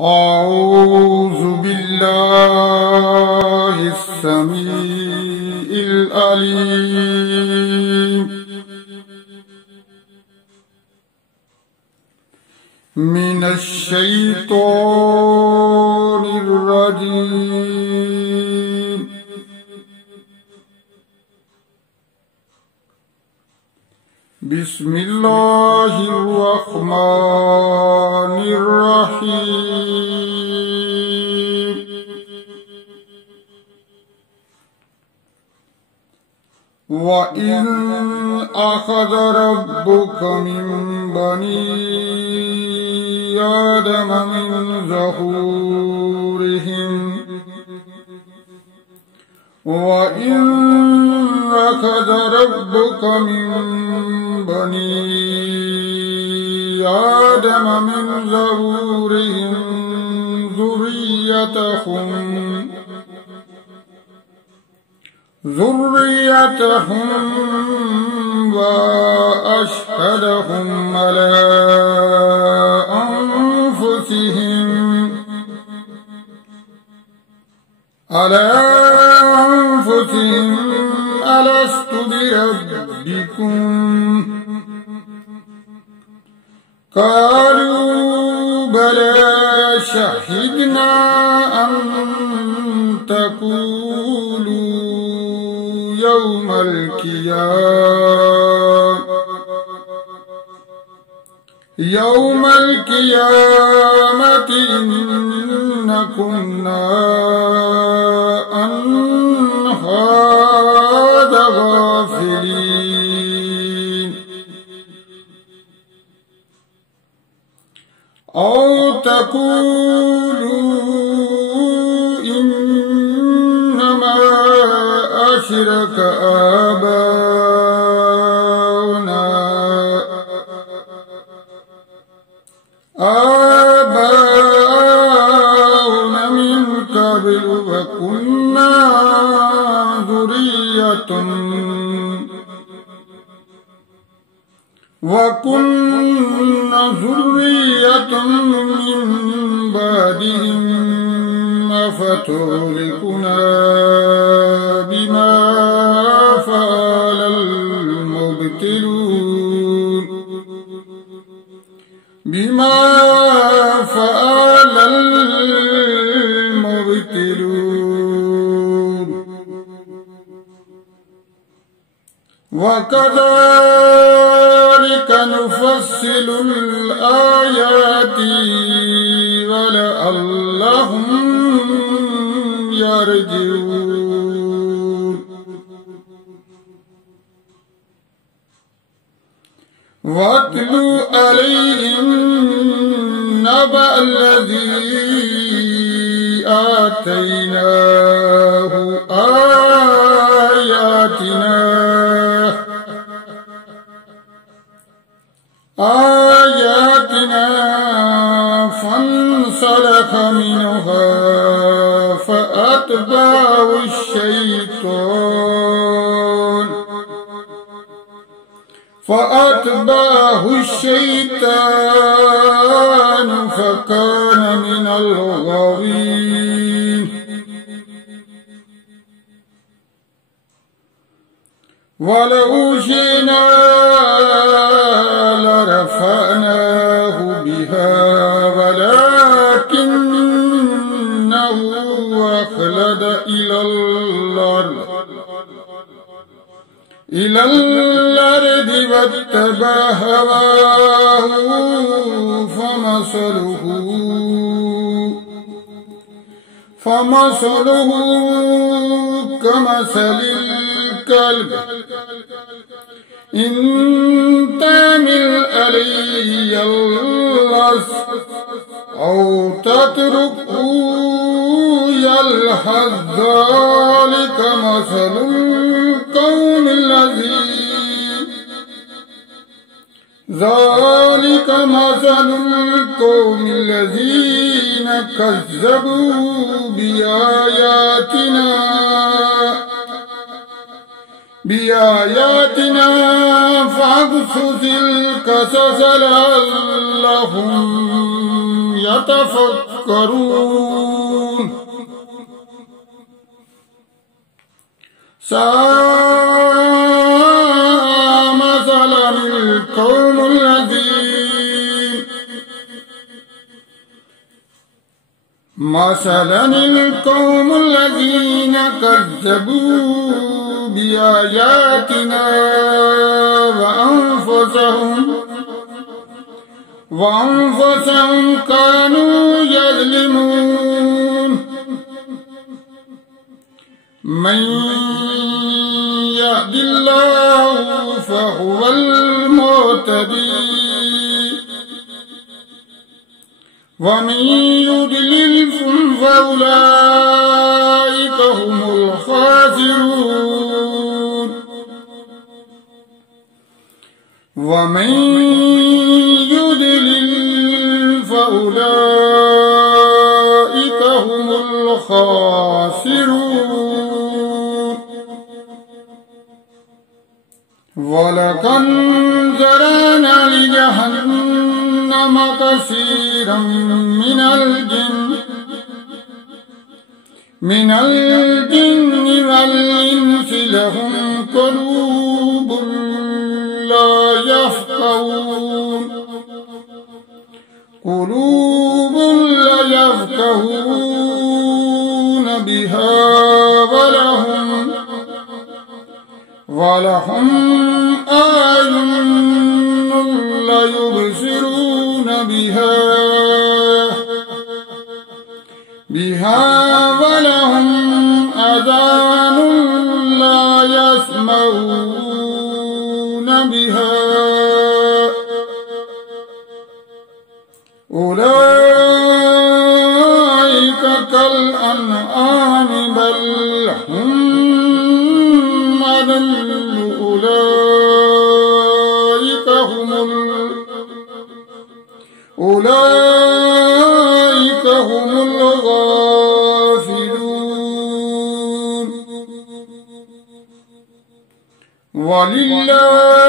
أعوذ بالله السميع العليم من الشيطان الرجيم. بسم الله الرحمن الرحيم. وإذ أخذ ربك من بني آدم من ظهورهم وإذ أخذ ربك من بني آدم من ظهورهم ذريتهم وأشهدهم على أنفسهم ألست بربكم قالوا بلى شهدنا أن تقولوا يوم القيامة إن كنا عن هذا غافلين أو تقولوا إنما أشرك آباؤنا من قبل وكنا ذرية من بعدهم أفتهلكنا بما فعل المبتلون وكذلك نفصل الآيات ولعلهم يرجعون. واتل عليهم نبأ الذي آتيناه آياتنا فانسلخ منها فأتبعه الشيطان فكان من الغاوين. ولو شئنا لرفعناه بها ولكنه أخلد إلى الأرض واتبع هواه فمثله كمثل الكلب إن تعمل عليه يلهث أو تتركه يلهث ذلك مثل القوم الذين كذبوا بآياتنا فاقصص القصص لعلهم يتفكرون ساء مثلا القوم الذين كذبوا بآياتنا وأنفسهم كانوا يظلمون من يهد الله فهو المهتدي ومن يضلل فأولئك هم الخاسرون ومن يضلل فأولئك هم الخاسرون ولقد ذرأنا لجهنم كثيرا من الجن والإنس لهم قلوب لا يفقهون بها ولهم أعين لا يبصرون بها ولهم آذان لا يسمعون بها أولئك كالأنعام بل هم أضل أولئك هم الغافلون ولله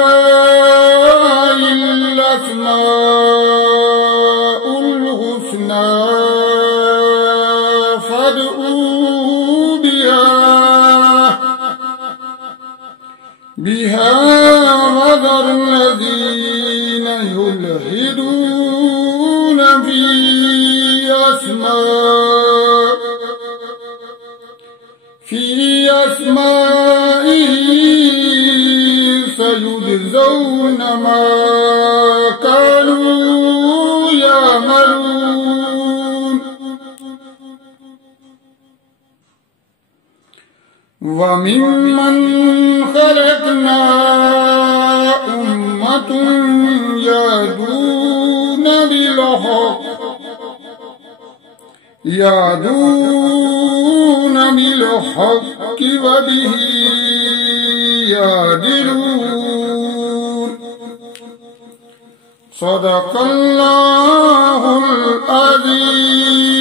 الأسماء الحسنى فادعوه بها وذروا الذين يلحدون في أسمائه سيجزون ما كانوا يعملون وممن خلقنا أمة يهدون بالحق وبه يعدلون صدق الله العظيم.